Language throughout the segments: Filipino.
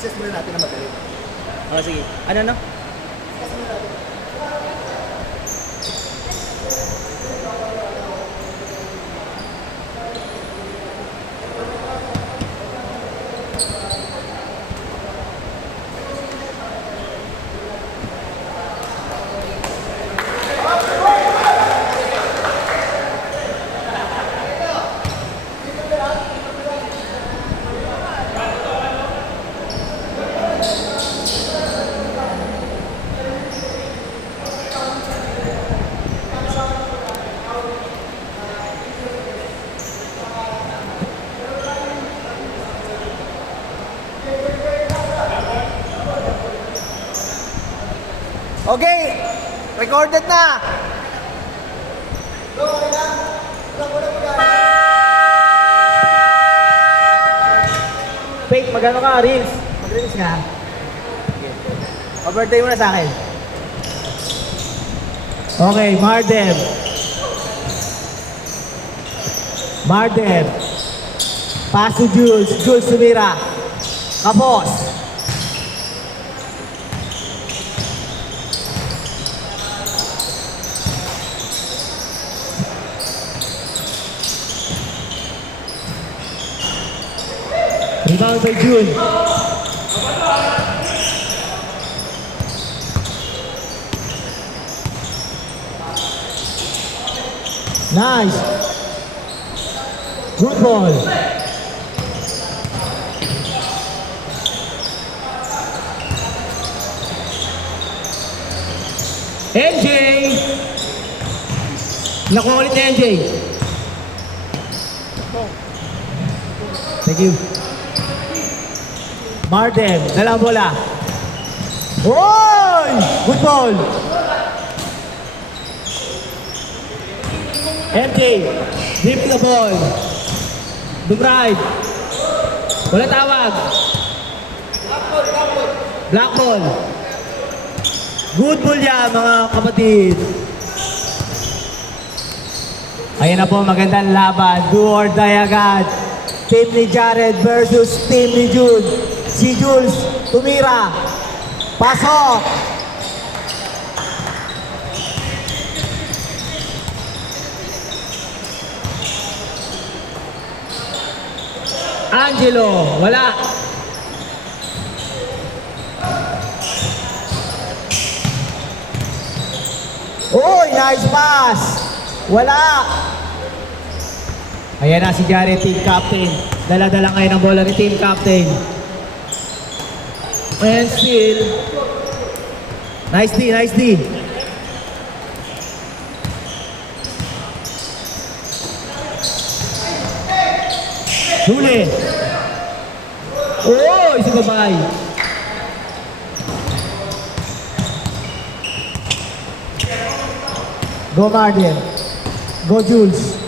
Discuss muna natin na madali. O, sige. Ano, no? Okay! Recorded na! Faith, magano ka? Reels. Mag-release ka. Pa-birthday mo na sa akin. Okay, Mardem. Mardem. Pass to Jules. Jules sumira. Kapos. Rebound by June. Nice. Good ball. NJ. Nakuha ulit ni NJ. Thank you. Mardem, dalang bola. Oy! Good ball. MJ, deep the ball. Dumride. Wala tawag. Black ball. Good ball yan, mga kapatid. Ayan na po, magandang laban. Do or die agad. Team ni Jared versus team ni Jude. Si Jules tumira. Pasok. Angelo, wala. Uy, nice pass. Wala. Ayan na si Jared, team captain. Dala-dala ngayon ang bola ni team captain. And still. Nice D, nice D. Huli. Oh, isang babay. Go Martin. Go Jules.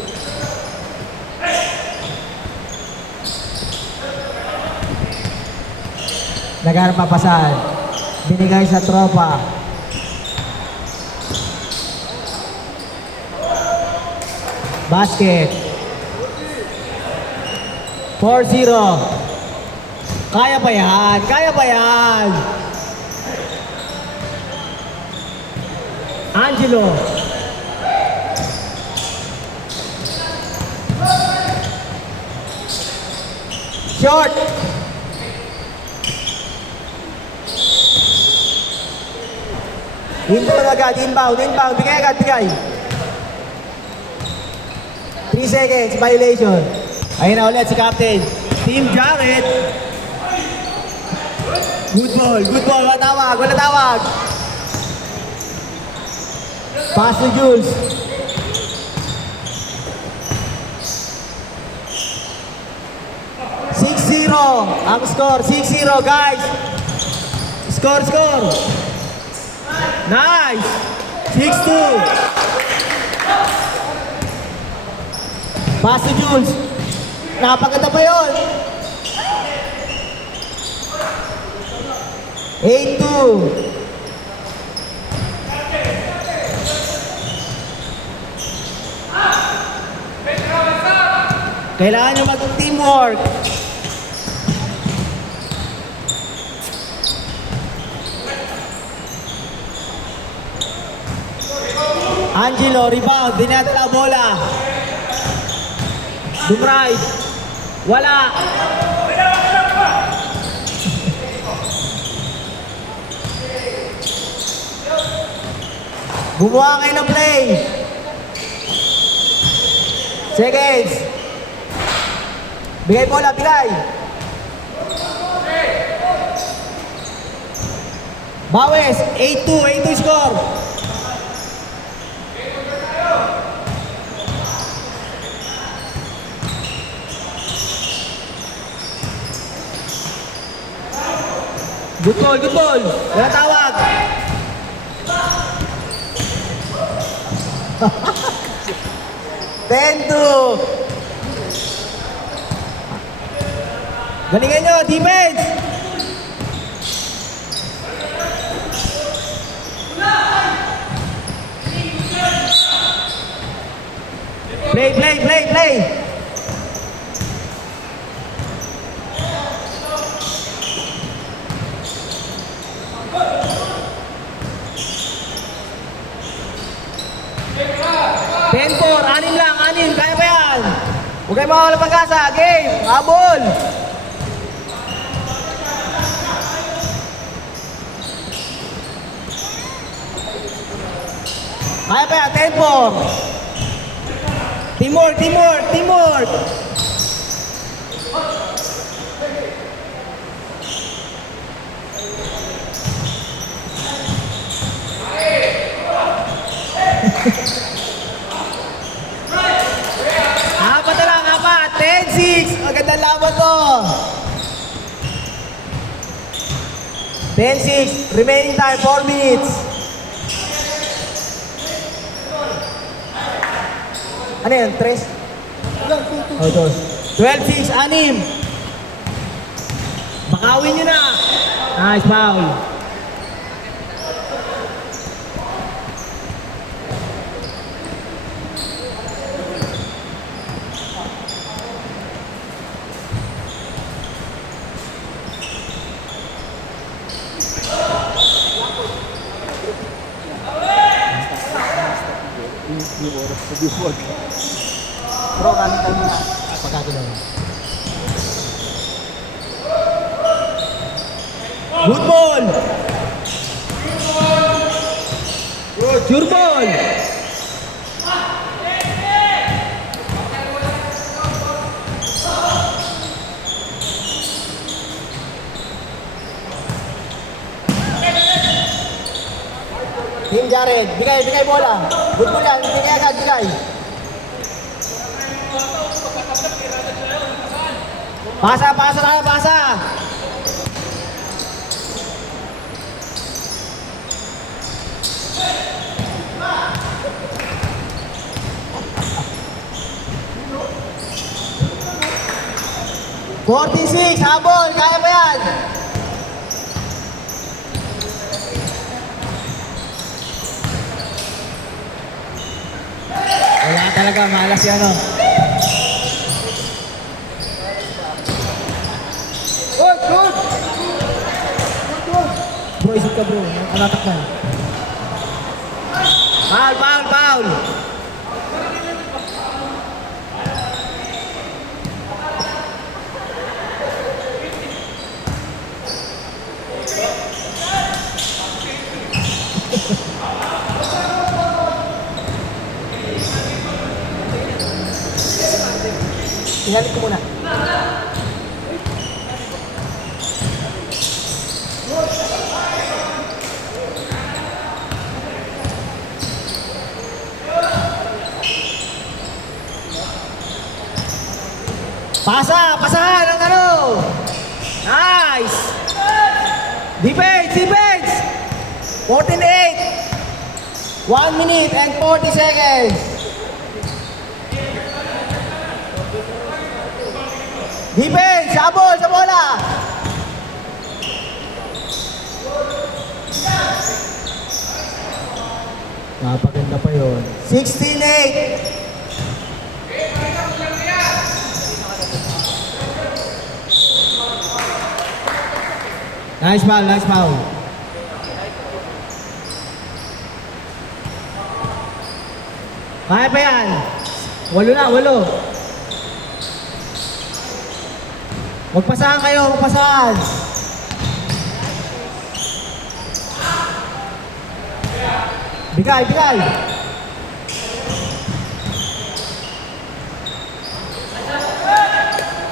Nagarap papasan. Binigay sa tropa. Basket. 4-0. Kaya pa yan. Kaya pa yan. Angelo. Short. Inbound agad, inbound. Bigay agad, bigay. 3 seconds, violation. Ayun na ulit si Captain. Team Jared. Good ball. Wala tawag. Pass to Jules. Ang score, 6-0 guys. Score. Nice. 6-2. Pass to Jules. Napaganda pa yun. 8-2. Kailangan nyo mag-teamwork. Angelo, rebound, dinadala bola. Dumrive. Wala. Gumawa kayo ng play. Seconds. Bigay bola, bigay. Bawes, 8-2 score. Good ball, good ball. Wala tawag. Ten-two. Galingan nyo, defense. Play. Ten-four, anim lang, kaya pa yan. Huwag kayo mawala pag-asa, game, habol. Kaya pa yan, 10-4. Teamwork. Apat na lang, 10-6. Magandang laban to. 10-6. Remaining time, 4 minutes. Ano yan? 3? O, 12-6, 6. Bakawin nyo na. Nice foul. Bro, kanin na. Pagkato na. Good ball. Sure ball. Team Jared, bigay bola. Good ball yan, bigay agad, bigay. Pasa. 46, habol, kaya pa yan. Wala talaga, malas yan, no? Good. Bro, isip ka, bro. Alatak na. Foul. Tingnan ko muna. Pasahan ang ano. Nice. Defense. 14-8. 1 minute and 40 seconds. Defense, habol sa bola. Napaganda pa yun. 16-8. Nice foul. Kaya pa yan. 8 na, 8. Magpasahan kayo, magpasahan. Bigay, bigay.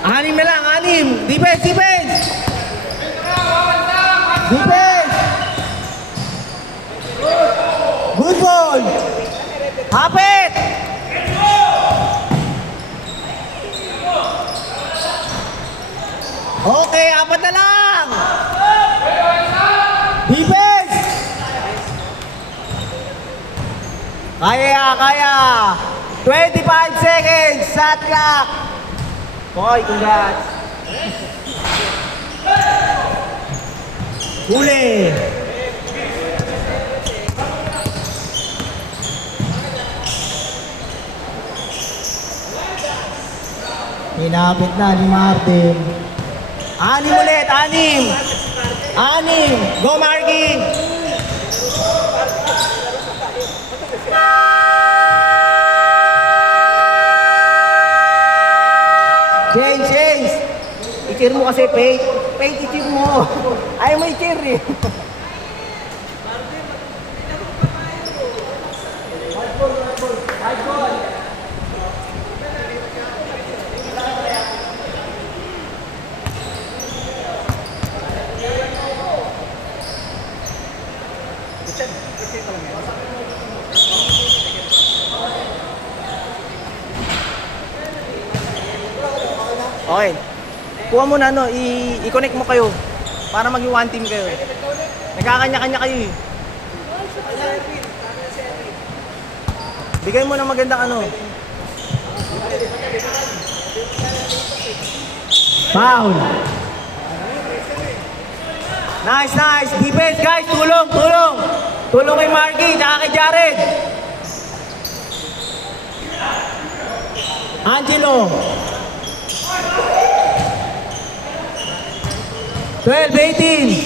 Anim na lang, 6. Defense, defense. Defense. Good ball. Hapit. Okay, 4 na lang. Defense. Kaya, kaya. 25 seconds. Shot clock. Boy, congrats. Huli. Pinapit na ni Martin. 6 ulit, 6. 6. Go, Marky. Change. I-cheer mo kasi, Pate. Pate, i-cheer mo. Ayaw mo i-cheer eh. Okay. Kuha mo na i-connect mo kayo para maging one team kayo. Nagkakanya-kanya kayo eh. Bigay mo ng magandang Foul. Nice. Defense guys, tulong. Tulong kay Marky, tsaka kay Jared. Angelo. 12, 18.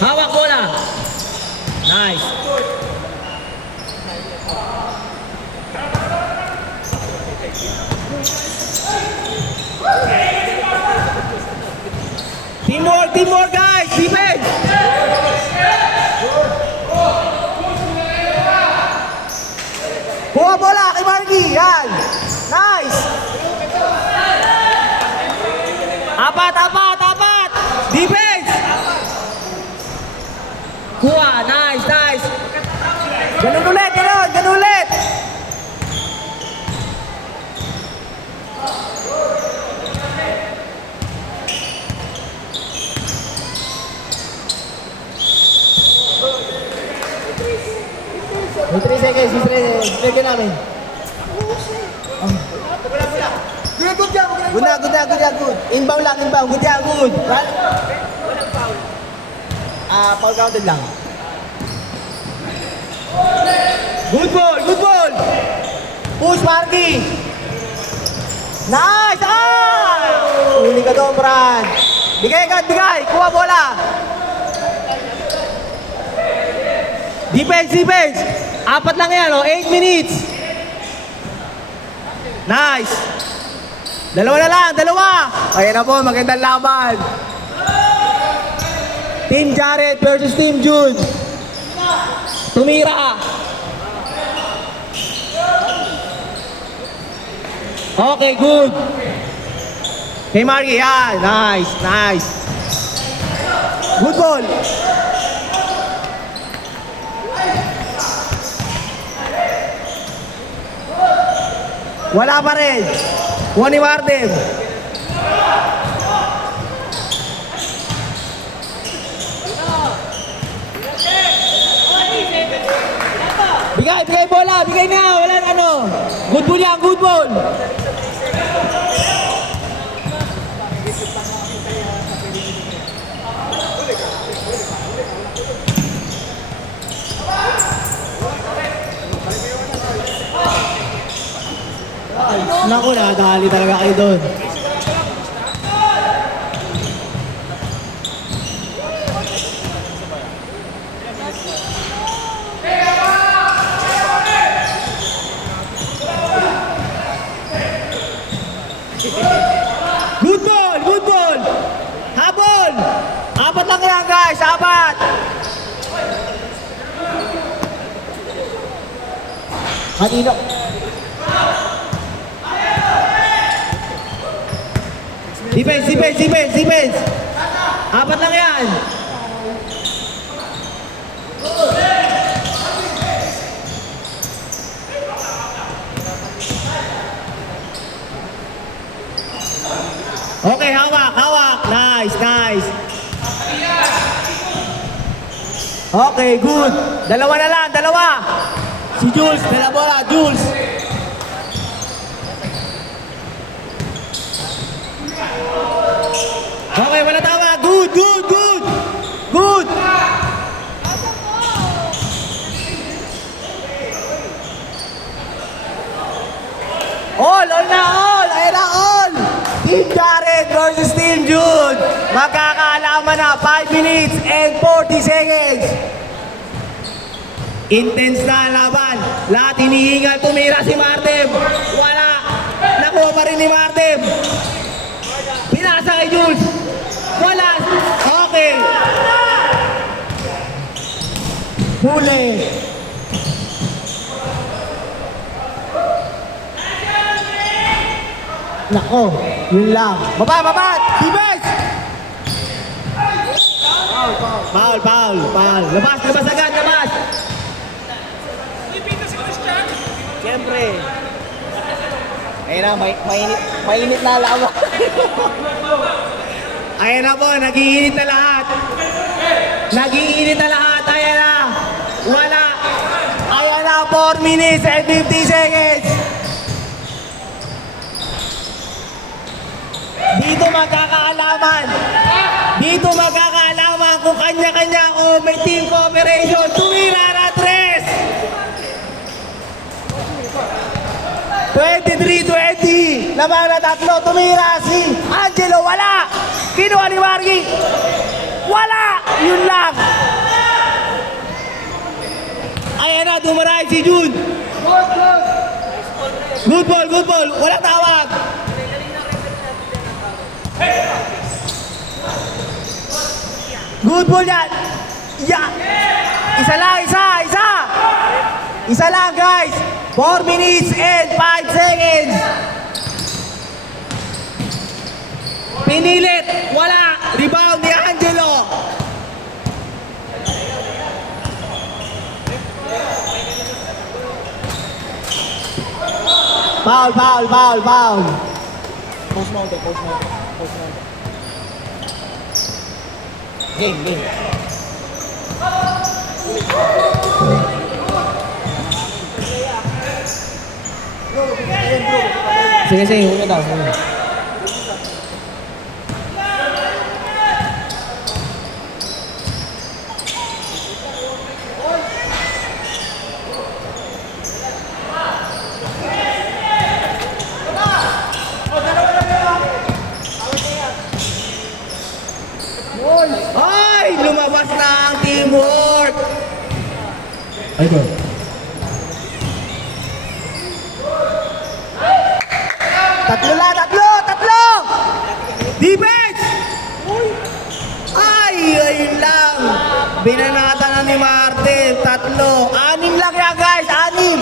Hawak bola. Nice. Teamwork guys. Defense. Buha bola kay Marky. Yan. Nice. Apat. Defense. Kuha. Nice. Ganun ulit. May 3 seconds. Bigyan namin. Good. Inbound lang. Good. Foul counted lang. Good ball. Push, Marky. Nice! Huli ka doon, Brad. Bigay. Kuha bola. Defense. 4 lang yan, 8 minutes. Nice. 2 na lang. Ayan na po, magandang laban. Team Jared versus Team Jude. Tumira. Okay, good. Kay Marky, yan. Nice. Good ball. Wala pa rin. Kuha ni Martin. Bigay bola. Bigay na. Wala na Good ball yan. Good ball. Naku, nakadali talaga kayo doon. Good ball, good ball. Habol. Apat lang yan guys, apat. Kanino? Defense, defense, defense, defense. Apat lang yan. Okay, hawak, hawak. Nice, nice. Okay, good. Dalawa na lang, dalawa. Si Jules, dalawa, Jules. Okay, wala tawa. Good, good, good. Good. All na all. Ayun na all. Team Jared versus Team Jude. Magkakaalaman na 5 minutes and 40 seconds. Intense na ang laban. Lahat hinihingal. Tumira si Martem. Wala. Nakuha pa rin ni Martem. Pinasa kay Jules. Wala. Okay. Huli. Nako, yun lang. Baba, baba! Defense! Foul, foul, foul. Labas, labas agad, labas! Siyempre. Ayun na, mainit na lawa. Ayun na po, nag-iinit na lahat. Nag-iinit na lahat, ayan na. Wala. Ayan na, 4 minutes and 50 seconds. Dito magkakaalaman. Dito magkakaalaman kung kanya-kanya o may team cooperation. Tumira na 3. 23-20. Laban na 3. Tumira si Angelo. Wala. Kinuha ni Margie. Wala. Yun lang. Ayan na. Dumaray si June. Good ball, good ball. Walang tawag. Good ball yan. Yeah. Isa lang, isa. Isa lang guys. 4 minutes and 5 seconds. Pinilit. Wala. Rebound ni Angelo. Foul, foul, foul, foul. Post mounted, post mounted, post mounted. Game, game. Sige, sige. Huwag daw. Ay! Lumabas na ang teamwork! Ay, go. Tatlo! Defense! Ay, ayun lang. Binanata na ni Martin. 3. 6 lang yan, guys. 6.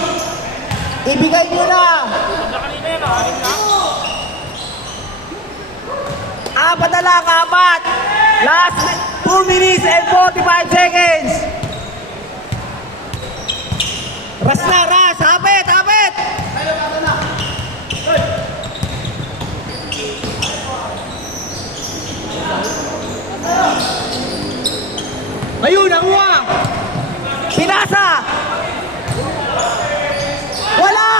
Ibigay nyo na. 4 na lang, 4. Last 2 minutes and 45 seconds. Ras na, ras. Hapit. Ayun, nakuha. Pinasa. Wala.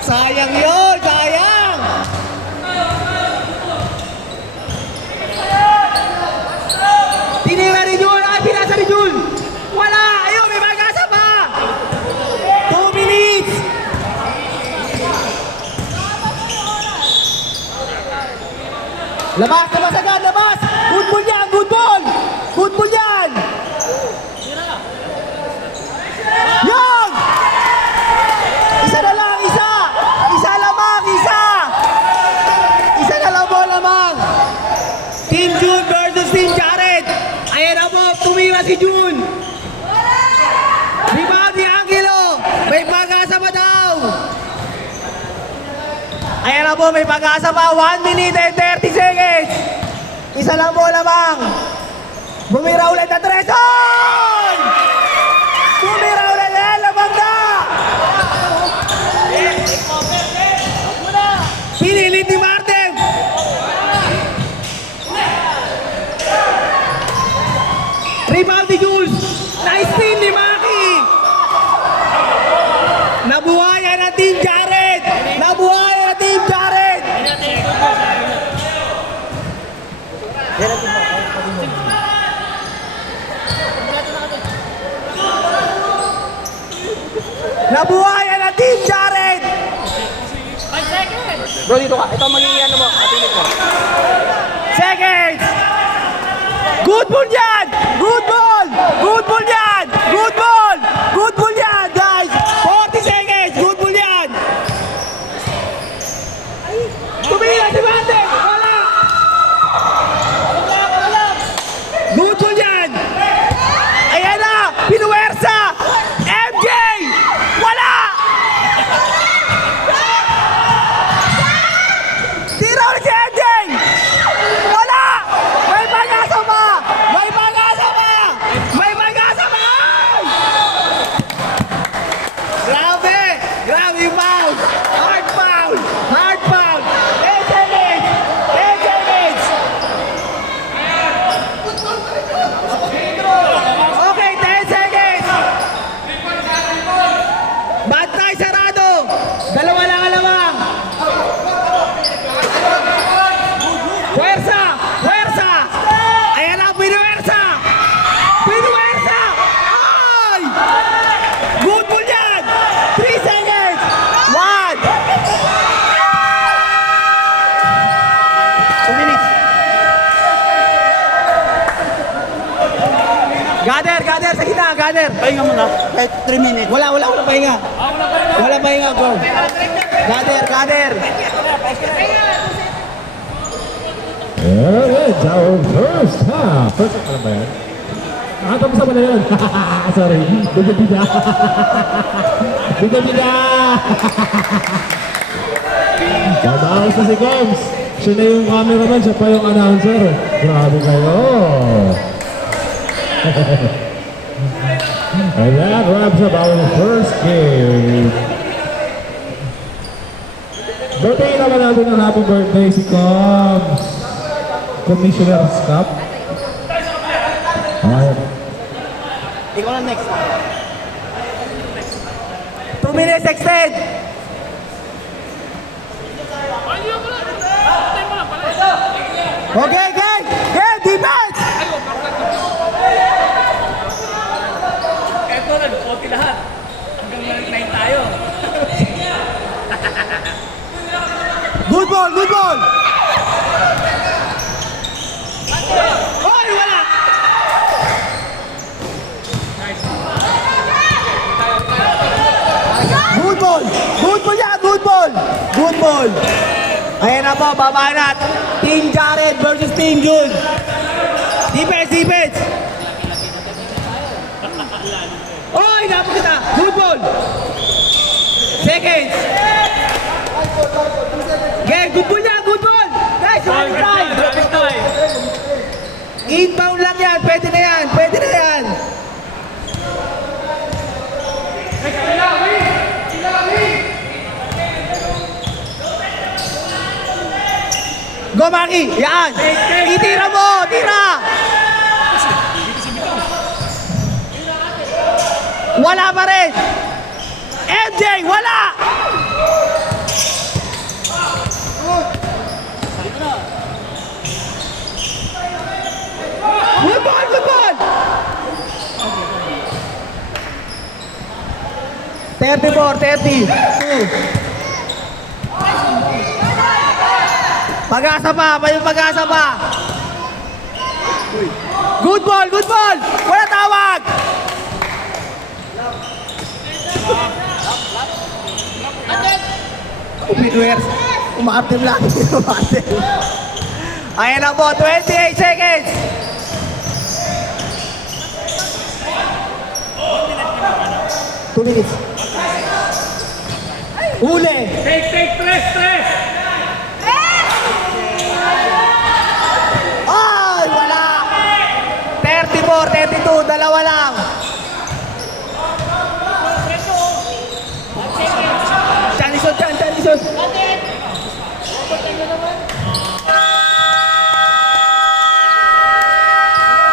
Sayang yun, sayang. Tinira ni Jun. Ay, pinasa ni Jun. Wala. Ayun, may magasa pa. 2 minutes. Labas agad, labas! Good ball yan, good ball! Good ball yan! Yan! Isa na lang, isa! si Jun. Rebound ni Angelo. May pag-asa pa daw. Ayan na po, may pag-asa pa. 1 minute and 30 seconds. Isa lang po lamang. Bumira ulit na Treson! Bumira ulit na lamang na! Pinilit ni Martin! Rebound ni Jules! Nice steal ni Maki! Nabuhayan ang Team Jared! Nabuhayan ang Team Jared! Nabuhayan ang Team Jared! 5 seconds! Bro, dito ka. Ito magiging ano mo. Atinit mo. Seconds! Good ball yan! Good ball! Good ball yan! Good ball! Good ball yan, guys! 40 seconds! Good ball yan! Tumila si Mate! Wala! Good ball yan! Ayan na! Pinuwersa! MJ! Wala! Tira ulit si MJ! Wala! May pag-asa pa! May pag-asa pa! May pag-asa pa! Grabe! Grabe foul! Hard foul! Hard foul! 10 seconds! 10 seconds! Okay, 10 seconds! Bantay sarado! Dalawa lang alamang! Puwersa! Puwersa! Ayan na, pinuwersa! Pinuwersa! Ay! Good ball yan! 3 seconds! 1! 2 minutes! Gather sa gitna, gather! Pahinga mo na. Kahit 3 minutes. Wala pahinga! Wala pahinga, go! Gather! And it's our first half. First half, ano ba yan? Nakatapos na pala yun. Sorry. Bida-bida. Bida-bida. Babawas na si Combs. Siya na yung cameraman, siya pa yung announcer. Grabe kayo. And that wraps up our first game. Birthday naman natin ng happy birthday si Combs. Commissioner's Cup. Alright. Ikaw na next. 2 minutes extend! Okay, defense! Eto, nag-40 lahat. Hanggang 9 tayo. Good ball! Hoy, wala! Good ball! Ayan na po, babanat. Team Jared versus Team Jun. Defense! Oy, napos kita! Good ball! Seconds! Okay, good ball yan! Guys, one time! Inbound lang yan! Pwede na yan! Go, Maki! Yan! Itira mo! Tira! Wala pa rin! MJ! Wala! Good ball! 34, 32. Pag-asa pa, may pag-asa pa. Good ball! Wala tawag! Pinuwers. Umaartin lang. Ayan na po, 28 seconds. 2 minutes. Uli! Take, tres. Ay, wala! 34, 32, dalawa lang. Chanisot dyan, chanisot.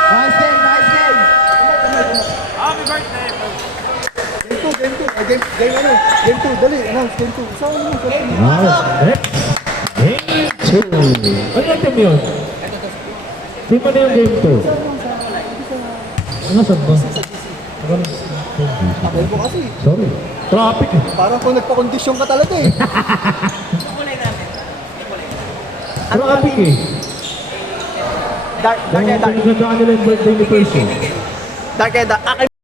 Nice game, nice game. Happy birthday. Game 2, dali. Announce, game 2. Saan mo? Next. Game 2. Ano yung team yun? Team ano yung game 2? Ano saan ba? Tagal mo kasi. Sorry. Traffic eh. Parang kung nagpa-kondisyon ka talaga eh. Traffic eh. Dark, Kung pinagandaan nila yung birthday ni Percy. dark, dark.